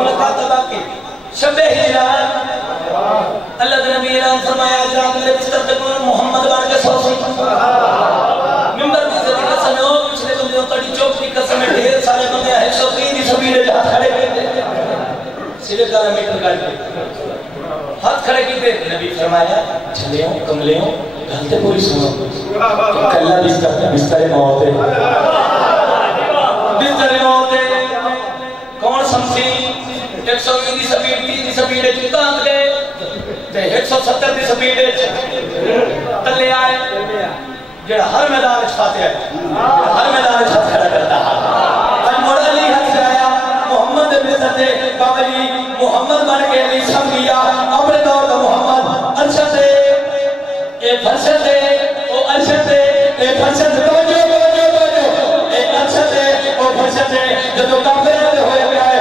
मुलाकात बाकी शबे हिजरान अल्लाह ने नबी ऐलान फरमाया आज रात मेरे बिस्तर पे मोहम्मद बन के सो मिंबर की इज्जत की कसम है ओ पिछले बंदे तड़ी चौक की कसम है ढेर सारे बंदे 130 की सभी ने हाथ खड़े किए सिरे का मीटर काट के हाथ खड़े किए नबी फरमाया चले कमले गलते पूरी सुनो कल्ला बिस्तर मौत है बिस्तर मौत है कौन समझी 120 की स्पीड 30 की स्पीड जूता गए ते 170 की स्पीड तले आए जेड़ा हर मैदान में फाते है हर मैदान में फाते खड़ा करता है आज मोड़ा अली हक आया मोहम्मद ने सते बाबा जी मोहम्मद बन के अली समझिया अपने दौर का मोहम्मद अरशद ए फरशद ए ओ अरशद ए फरशद तवज्जो ए अरशद ए ओ फरशद ए जब काफिर होए गया है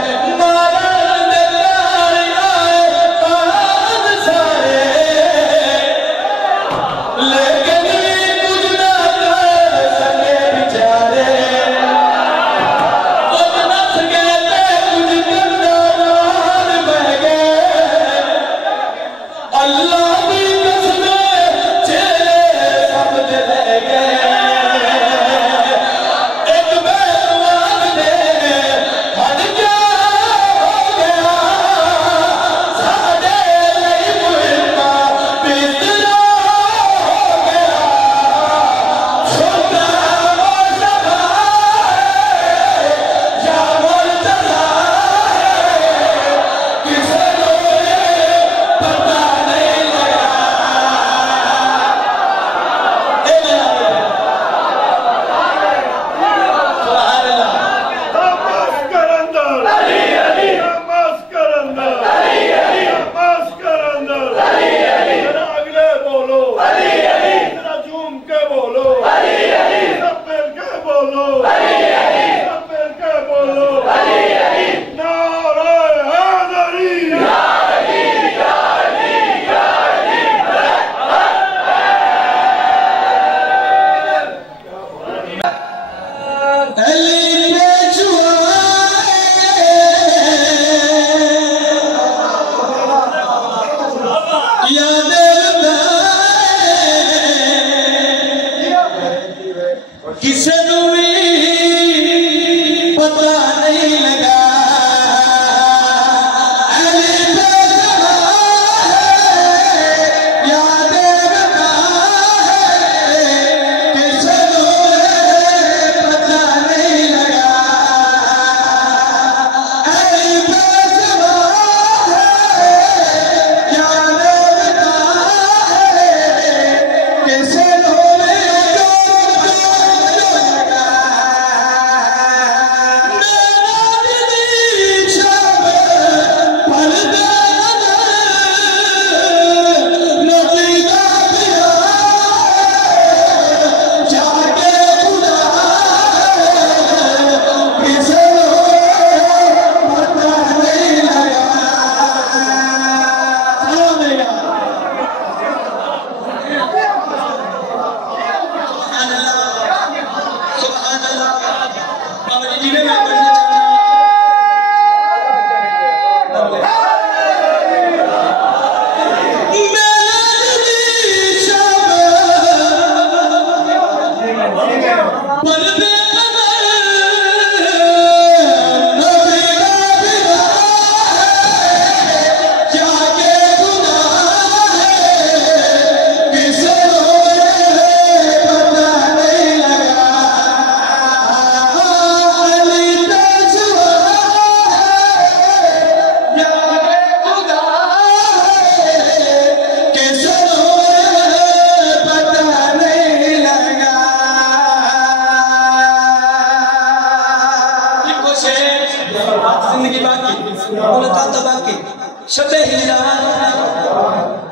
शबे हिजरान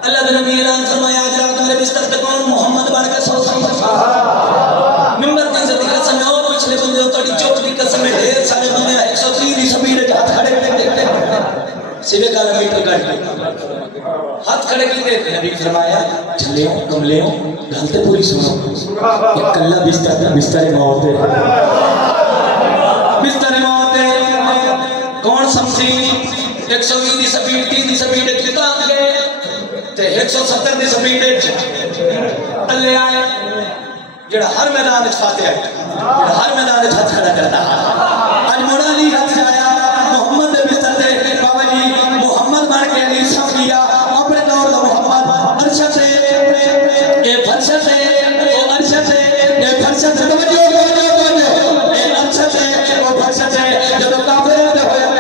अल्लाह ने नबी ऐलान फरमाया आज रात मेरे बिस्तर पे कौन मोहम्मद बन के सो मिंबर की इज्जत की कसम है और पिछले बंदे तड़ी चोट की कसम है ढेर सारे बंदे 130 की स्पीड में हाथ खड़े सिरे का मीटर काट हाथ खड़े किए नबी फरमाया चले कमले गलते पूरी सुनो कल्ला बिस्तर मौत है बिस्तर मौत है कौन समझी 120 की स्पीड 30 की स्पीड कितना गए ते 170 की स्पीड थले आए जेड़ा हर मैदान फाते हर मैदान हाथ खड़ा करता आज मोड़ा नहीं हाथ आया मोहम्मद दे बिस्तर ते बाबा जी मोहम्मद बन के नहीं समझिया अपने दौर दा मोहम्मद अरशद ए फरशद ओ अरशद ए फरशद तवज्जो ए अरशद ओ फरशद जब काफिर दे होया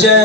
जय